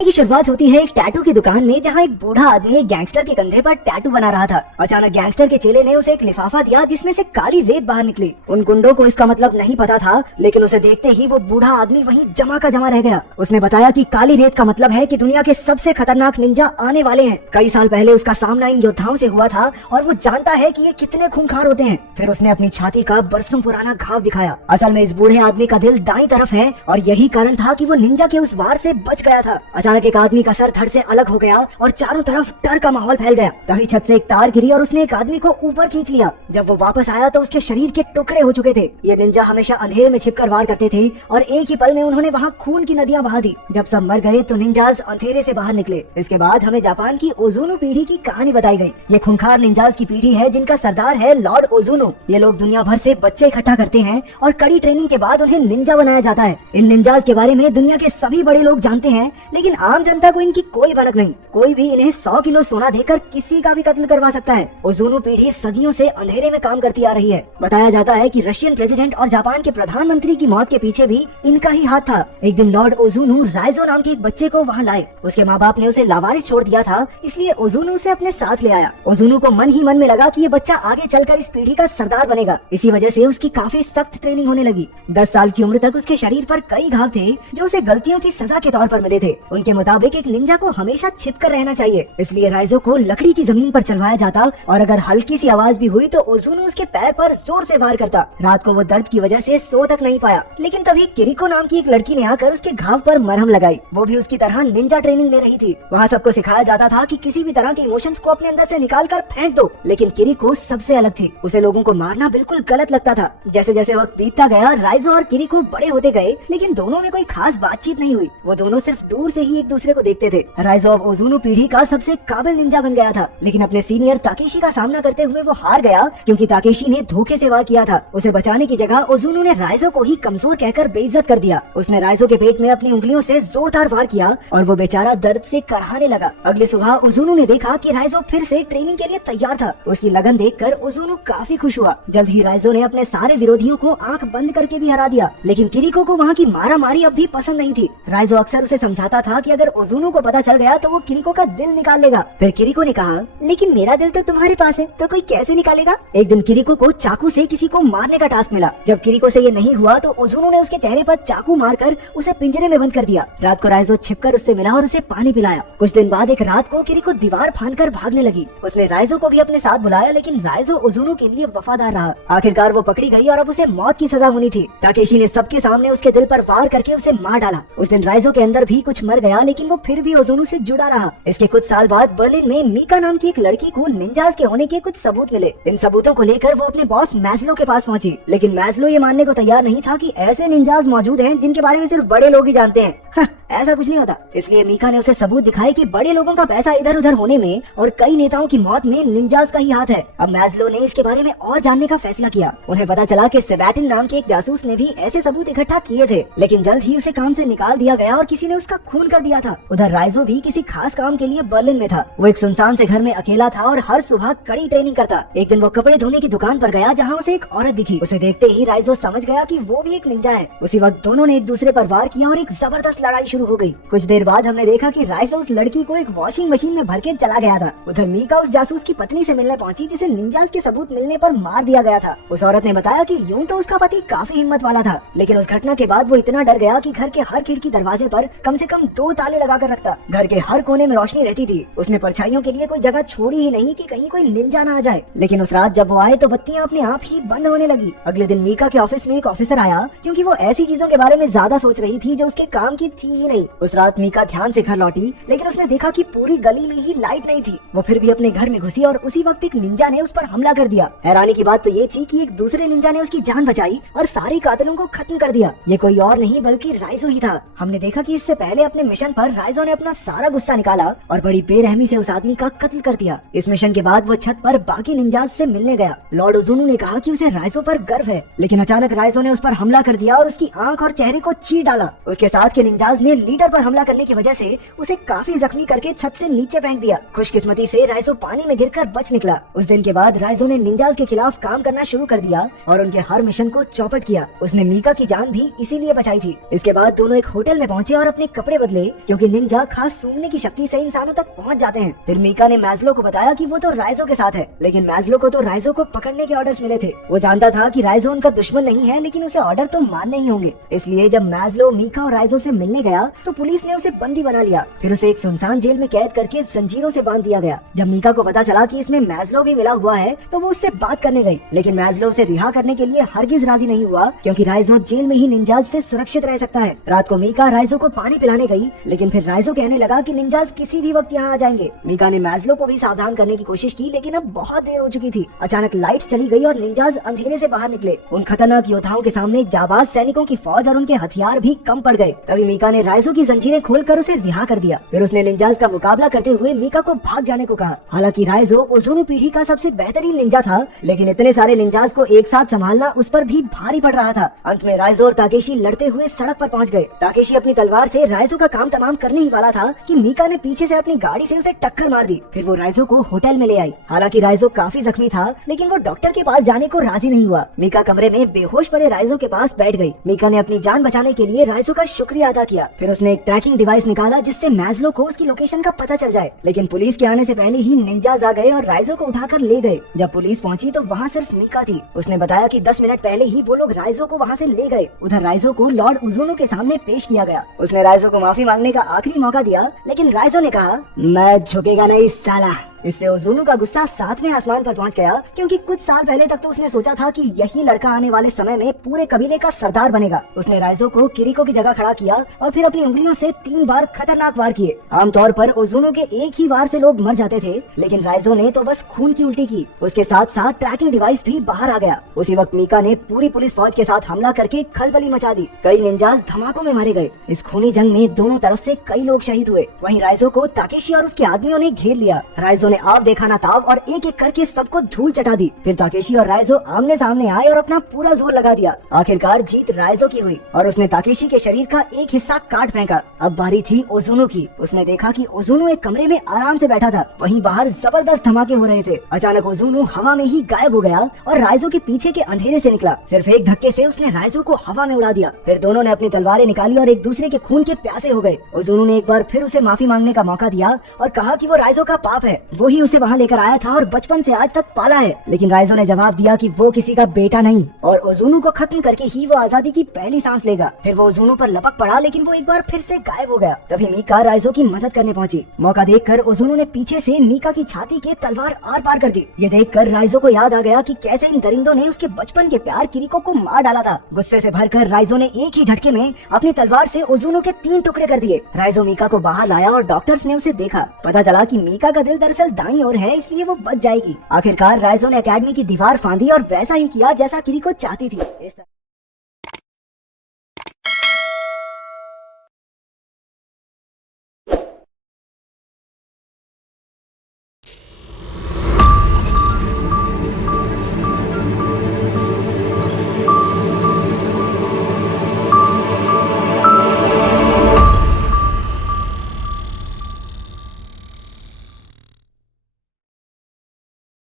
की शुरुआत होती है एक टैटू की दुकान में, जहाँ एक बूढ़ा आदमी एक गैंगस्टर के कंधे पर टैटू बना रहा था। अचानक गैंगस्टर के चेले ने उसे एक लिफाफा दिया जिसमें से काली रेत बाहर निकली। उन गुंडों को इसका मतलब नहीं पता था, लेकिन उसे देखते ही वो बूढ़ा आदमी वहीं जमा का जमा रह गया। उसने बताया कि काली रेत का मतलब है कि दुनिया के सबसे खतरनाक निंजा आने वाले हैं। कई साल पहले उसका सामना इन योद्धाओं से हुआ था और वो जानता है कि ये कितने खूंखार होते हैं। फिर उसने अपनी छाती का बरसों पुराना घाव दिखाया। असल में इस बूढ़े आदमी का दिल दाईं तरफ है और यही कारण था कि वो निंजा के उस वार से बच गया था। अचानक एक आदमी का धड़ से अलग हो गया और चारों तरफ डर का माहौल फैल गया। तभी छत से एक तार गिरी और उसने एक आदमी को ऊपर खींच लिया। जब वो वापस आया तो उसके शरीर के टुकड़े हो चुके थे। ये निंजा हमेशा अंधेरे में छिपकर वार करते थे और एक ही पल में उन्होंने वहाँ खून की नदियाँ बहा दी। जब सब मर गए तो निंजाज अंधेरे से बाहर निकले। इसके बाद हमें जापान की ओजुनु पीढ़ी की कहानी बताई गई। ये खूंखार निंजाज की पीढ़ी है जिनका सरदार है लॉर्ड ओजुनु। ये लोग दुनिया भर से बच्चे इकट्ठा करते हैं और कड़ी ट्रेनिंग के बाद उन्हें निंजा बनाया जाता है। इन निंजाज के बारे में दुनिया के सभी बड़े लोग जानते हैं, लेकिन आम जनता को इनकी कोई भनक नहीं। कोई भी इन्हें 100 किलो सोना देकर किसी का भी कत्ल करवा सकता है। ओजुनु पीढ़ी सदियों से अंधेरे में काम करती आ रही है। बताया जाता है कि रशियन प्रेसिडेंट और जापान के प्रधानमंत्री की मौत के पीछे भी इनका ही हाथ था। एक दिन लॉर्ड ओजुनु राइजो नाम के एक बच्चे को वहाँ लाए। उसके माँ बाप ने उसे लावारिस छोड़ दिया था, इसलिए ओजुनु उसे अपने साथ ले आया। ओजुनु को मन ही मन में लगा कि ये बच्चा आगे चलकर इस पीढ़ी का सरदार बनेगा। इसी वजह से उसकी काफी सख्त ट्रेनिंग होने लगी। 10 साल की उम्र तक उसके शरीर पर कई घाव थे जो उसे गलतियों की सजा के तौर पर मिले थे। उनके मुताबिक एक निंजा को हमेशा छिपकर रहना चाहिए, इसलिए राइजो को लकड़ी की जमीन पर चलवाया जाता और अगर हल्की सी आवाज भी हुई तो ओजुनु उसके पैर पर जोर से वार करता। रात को वो दर्द की वजह से सो तक नहीं पाया, लेकिन तभी किरिको नाम की एक लड़की ने आकर उसके घाव पर मरहम लगाई। वो भी उसकी तरह निंजा ट्रेनिंग ले रही थी। वहाँ सबको सिखाया जाता था कि किसी भी तरह के इमोशंस को अपने अंदर से निकाल कर फेंक दो, लेकिन किरिको सबसे अलग थी। उसे लोगों को मारना बिल्कुल गलत लगता था। जैसे जैसे वक्त बीतता गया राइजो और किरिको बड़े होते गए, लेकिन दोनों में कोई खास बातचीत नहीं हुई। वो दोनों सिर्फ दूर से ही एक दूसरे को देखते थे। राइजो अब ओजुनु पीढ़ी का सबसे काबिल निंजा बन गया था, लेकिन अपने सीनियर ताकेशी का सामना करते हुए वो हार गया क्योंकि ताकेशी ने धोखे से वार किया था। उसे बचाने की जगह ओजुनु ने राइजो को ही कमजोर कहकर बेइज्जत कर दिया। उसने राइजो के पेट में अपनी उंगलियों से जोरदार वार किया और वो बेचारा दर्द से कराहने लगा। अगली सुबह ओजुनु ने देखा कि राइजो फिर से ट्रेनिंग के लिए तैयार था। उसकी लगन देखकर ओजुनु काफी खुश हुआ। जल्द ही राइजो ने अपने सारे विरोधियों को आंख बंद करके भी हरा दिया, लेकिन किरिको को वहाँ की मारा मारी अब भी पसंद नहीं थी। राइजो अक्सर उसे समझाता था कि अगर ओजुनु को पता चल गया तो वो किरिको का दिल निकाल लेगा। फिर किरिको ने कहा, लेकिन मेरा दिल तो तुम्हारे पास है, तो कोई कैसे निकालेगा? एक दिन किरिको को चाकू से किसी को मारने का टास्क मिला। जब किरिको से ये नहीं हुआ तो ओजुनु ने उसके चेहरे पर चाकू मारकर उसे पिंजरे में बंद कर दिया। रात को राइजो छिपकर उससे मिला और उसे पानी पिलाया। कुछ दिन बाद एक रात को किरिको दीवार फांदकर भागने लगी। उसने राइजो को भी अपने साथ बुलाया, लेकिन राइजो ओजुनु के लिए वफादार रहा। आखिरकार वो पकड़ी गई और अब उसे मौत की सजा होनी थी। ताकेशी ने सबके सामने उसके दिल पर वार करके उसे मार डाला। उस दिन राइजो के अंदर भी कुछ मर गया, लेकिन वो फिर भी ओजुनु से जुड़ा रहा। इसके कुछ साल बाद बर्लिन में मीका नाम की एक लड़की को निंजास के होने के कुछ सबूत मिले। इन सबूतों को लेकर वो अपने बॉस मैस्लो के पास पहुंची, लेकिन मैस्लो ये मानने को तैयार नहीं था कि ऐसे निंजास मौजूद हैं जिनके बारे में सिर्फ बड़े लोग ही जानते हैं। ऐसा कुछ नहीं होता। इसलिए मीका ने उसे सबूत दिखाए कि बड़े लोगों का पैसा इधर उधर होने में और कई नेताओं की मौत में निंजास का ही हाथ है। अब मैस्लो ने इसके बारे में और जानने का फैसला किया। उन्हें पता चला कि सेबैटिन नाम के एक जासूस ने भी ऐसे सबूत इकट्ठा किए थे, लेकिन जल्द ही उसे काम से निकाल दिया गया और किसी ने उसका खून कर दिया था। उधर राइजो भी किसी खास काम के लिए बर्लिन में था। वो एक सुनसान से घर में अकेला था और हर सुबह कड़ी ट्रेनिंग करता। एक दिन वो कपड़े धोने की दुकान पर गया, जहाँ उसे एक औरत दिखी। उसे देखते ही राइजो समझ गया कि वो भी एक निंजा है। उसी वक्त दोनों ने एक दूसरे पर वार किया और एक जबरदस्त लड़ाई शुरू हो गई। कुछ देर बाद हमने देखा कि राइजो उस लड़की को एक वॉशिंग मशीन में भर के चला गया था। उधर मीका उस जासूस की पत्नी से मिलने पहुंची जिसे निंजास के सबूत मिलने पर मार दिया गया था। उस औरत ने बताया कि यूं तो उसका पति काफी हिम्मत वाला था, लेकिन उस घटना के बाद वो इतना डर गया कि घर के हर खिड़की दरवाजे पर कम से कम 2 ताले लगा कर रखता। घर के हर कोने में रोशनी रहती थी। उसने परछाइयों के लिए कोई जगह छोड़ी ही नहीं कि कहीं कोई निंजा ना आ जाए। लेकिन उस रात जब वो आए तो बत्तियां अपने आप ही बंद होने लगी। अगले दिन मीका के ऑफिस में एक ऑफिसर आया, क्योंकि वो ऐसी चीजों के बारे में ज्यादा सोच रही थी जो उसके काम की थी ही नहीं। उस रात मीका ध्यान से घर लौटी, लेकिन उसने देखा कि पूरी गली में ही लाइट नहीं थी। वो फिर भी अपने घर में घुसी और उसी वक्त एक निंजा ने उस पर हमला कर दिया। हैरानी की बात तो ये थी कि एक दूसरे निंजा ने उसकी जान बचाई और सारे कातिलों को खत्म कर दिया। ये कोई और नहीं बल्कि राइजो ही था। हमने देखा कि इससे पहले अपने मिशन पर राइजो ने अपना सारा गुस्सा निकाला और बड़ी बेरहमी से उस आदमी का कत्ल कर दिया। इस मिशन के बाद वो छत पर बाकी निंजास से मिलने गया। लॉर्ड ओजुनु ने कहा कि उसे राइजो पर गर्व है, लेकिन अचानक राइजो ने उस पर हमला कर दिया और उसकी आंख और चेहरे को चीर डाला। उसके साथ के निंजास ने लीडर पर हमला करने की वजह से उसे काफी जख्मी करके छत से नीचे फेंक दिया। खुशकिस्मती से राइजो पानी में गिरकर बच निकला। उस दिन के बाद राइजो ने निंजास के खिलाफ काम करना शुरू कर दिया और उनके हर मिशन को चौपट किया। उसने मीका की जान भी इसीलिए बचाई थी। इसके बाद दोनों एक होटल में पहुंचे और अपने कपड़े बदले, क्योंकि निंजा खास सूंघने की शक्ति से इंसानों तक पहुंच जाते हैं। फिर मीका ने मैज़लो को बताया कि वो तो राइजो के साथ है, लेकिन मैज़लो को तो राइजो को पकड़ने के ऑर्डर्स मिले थे। वो जानता था कि राइजो उनका दुश्मन नहीं है, लेकिन उसे ऑर्डर तो मानने ही होंगे। इसलिए जब मैज़लो मीका और राइजो से मिलने गया तो पुलिस ने उसे बंदी बना लिया। फिर उसे एक सुनसान जेल में कैद करके जंजीरों से बांध दिया गया। जब मीका को पता चला कि इसमें मैज़लो भी मिला हुआ है तो वो उससे बात करने गई, लेकिन मैज़लो उसे रिहा करने के लिए हरगिज राजी नहीं हुआ, क्योंकि राइजो जेल में ही निंजाज से सुरक्षित रह सकता है। रात को मीका राइजो को पानी पिलाने गई, लेकिन फिर राइजो कहने लगा कि निंजाज किसी भी वक्त यहाँ आ जाएंगे। मीका ने मैज़लो को भी सावधान करने की कोशिश की, लेकिन अब बहुत देर हो चुकी थी। अचानक लाइट्स चली गई और निंजाज अंधेरे से बाहर निकले। उन खतरनाक योद्धाओं के सामने जाबाज सैनिकों की फौज और उनके हथियार भी कम पड़ गए। तभी मीका ने राइजो की जंजीरें खोलकर उसे रिहा कर दिया। फिर उसने निंजाज का मुकाबला करते हुए मीका को भाग जाने को कहा। हालांकि राइजो ओज़ोनो पीढ़ी का सबसे बेहतरीन निंजा था, लेकिन इतने सारे निंजाज को एक साथ संभालना उस पर भी भारी पड़ रहा था। अंत में राइजो और ताकेशी लड़ते हुए सड़क पर पहुंच गए। ताकेशी अपनी तलवार से राइजो का काम तमाम करने ही वाला था कि मीका ने पीछे से अपनी गाड़ी से उसे टक्कर मार दी। फिर वो राइजो को होटल में ले आई। हालांकि राइजो काफी जख्मी था, लेकिन वो डॉक्टर के पास जाने को राजी नहीं हुआ। मीका कमरे में बेहोश पड़े राइजो के पास बैठ गई। मीका ने अपनी जान बचाने के लिए राइजो का शुक्रिया अदा किया। फिर उसने एक ट्रैकिंग डिवाइस निकाला जिससे मैज़लो को उसकी लोकेशन का पता चल जाए, लेकिन पुलिस के आने से पहले ही निंजाज आ गए और राइजो को उठाकर ले गए। जब पुलिस पहुंची तो वहाँ सिर्फ मीका थी। उसने बताया कि 10 मिनट पहले ही वो लोग राइजो को वहाँ से ले गए। उधर राइजो को लॉर्ड ओज़ोनो के सामने पेश किया गया। उसने राइजो को माफी मांगने का आखिरी मौका दिया, लेकिन राइजो ने कहा, मैं झुकेगा नहीं साला। इससे ओज़ोनो का गुस्सा 7वें आसमान पर पहुंच गया, क्योंकि कुछ साल पहले तक तो उसने सोचा था कि यही लड़का आने वाले समय में पूरे कबीले का सरदार बनेगा। उसने राइजो को किरिको की जगह खड़ा किया और फिर अपनी उंगलियों से 3 बार खतरनाक वार किए। आमतौर पर ओज़ोनो के एक ही वार से लोग मर जाते थे, लेकिन राइजो ने तो बस खून की उल्टी की। उसके साथ साथ ट्रैकिंग डिवाइस भी बाहर आ गया। उसी वक्त मीका ने पूरी पुलिस फौज के साथ हमला करके खलबली मचा दी। कई निंजाज धमाकों में मारे गए। इस खूनी जंग में दोनों तरफ से कई लोग शहीद हुए। वहीं राइजो को ताकेशी और उसके आदमियों ने घेर लिया। राइजो ने आप देखा ना और एक एक करके सबको धूल चटा दी। फिर ताकेशी और राइजो आमने सामने आए और अपना पूरा जोर लगा दिया। आखिरकार जीत राइजो की हुई और उसने ताकेशी के शरीर का एक हिस्सा काट फेंका। अब बारी थी ओज़ोनो की। उसने देखा कि ओज़ोनो एक कमरे में आराम से बैठा था। वहीं बाहर जबरदस्त धमाके हो रहे थे। अचानक ओज़ोनो हवा में ही गायब हो गया और राइजो के पीछे के अंधेरे से निकला। सिर्फ एक धक्के से उसने राइजो को हवा में उड़ा दिया। फिर दोनों ने अपनी तलवारें निकाली और एक दूसरे के खून के प्यासे हो गए। ओज़ोनो ने एक बार फिर उसे माफी मांगने का मौका दिया और कहा कि वो राइजो का पाप है, वो ही उसे वहाँ लेकर आया था और बचपन से आज तक पाला है। लेकिन राइजो ने जवाब दिया कि वो किसी का बेटा नहीं और ओज़ोनो को खत्म करके ही वो आजादी की पहली सांस लेगा। फिर वो ओज़ोनो पर लपक पड़ा, लेकिन वो एक बार फिर से गायब हो गया। तभी मीका राइजो की मदद करने पहुंची। मौका देखकर ओज़ोनो ने पीछे से मीका की छाती के तलवार आर पार कर दी। ये देखकर राइजो को याद आ गया कि कैसे इन दरिंदों ने उसके बचपन के प्यार किरिको को मार डाला था। गुस्से से भरकर राइजो ने एक ही झटके में अपनी तलवार से ओज़ोनो के 3 टुकड़े कर दिए। राइजो मीका को बाहर लाया और डॉक्टर्स ने उसे देखा। पता चला कि मीका का दिल दरअसल दाईं ओर है, इसलिए वो बच जाएगी। आखिरकार राइजो ने एकेडमी की दीवार फांदी और वैसा ही किया जैसा किरिको चाहती थी।